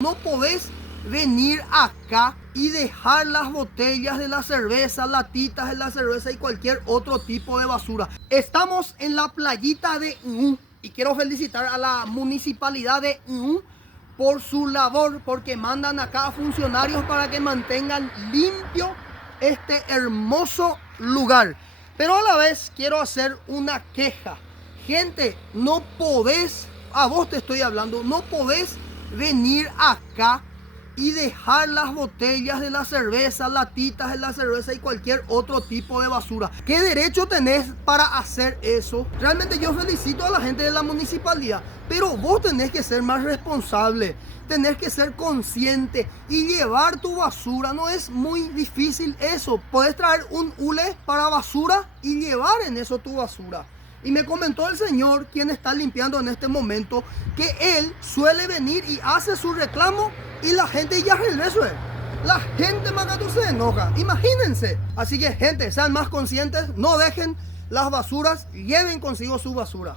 No podés venir acá y dejar las botellas de la cerveza, latitas de la cerveza y cualquier otro tipo de basura. Estamos en la playita de Ñú y quiero felicitar a la municipalidad de Ñú por su labor, porque mandan acá a funcionarios para que mantengan limpio este hermoso lugar. Pero a la vez quiero hacer una queja. Gente, no podés, a vos te estoy hablando, no podés venir acá y dejar las botellas de la cerveza, latitas de la cerveza y cualquier otro tipo de basura. ¿Qué derecho tenés para hacer eso? Realmente yo felicito a la gente de la municipalidad, pero vos tenés que ser más responsable, tenés que ser consciente y llevar tu basura. No es muy difícil eso. Podés traer un hule para basura y llevar en eso tu basura. Y me comentó el señor, quien está limpiando en este momento, que él suele venir y hace su reclamo y la gente ya resuelve. La gente Magato se enoja, imagínense. Así que gente, sean más conscientes, no dejen las basuras, lleven consigo su basura.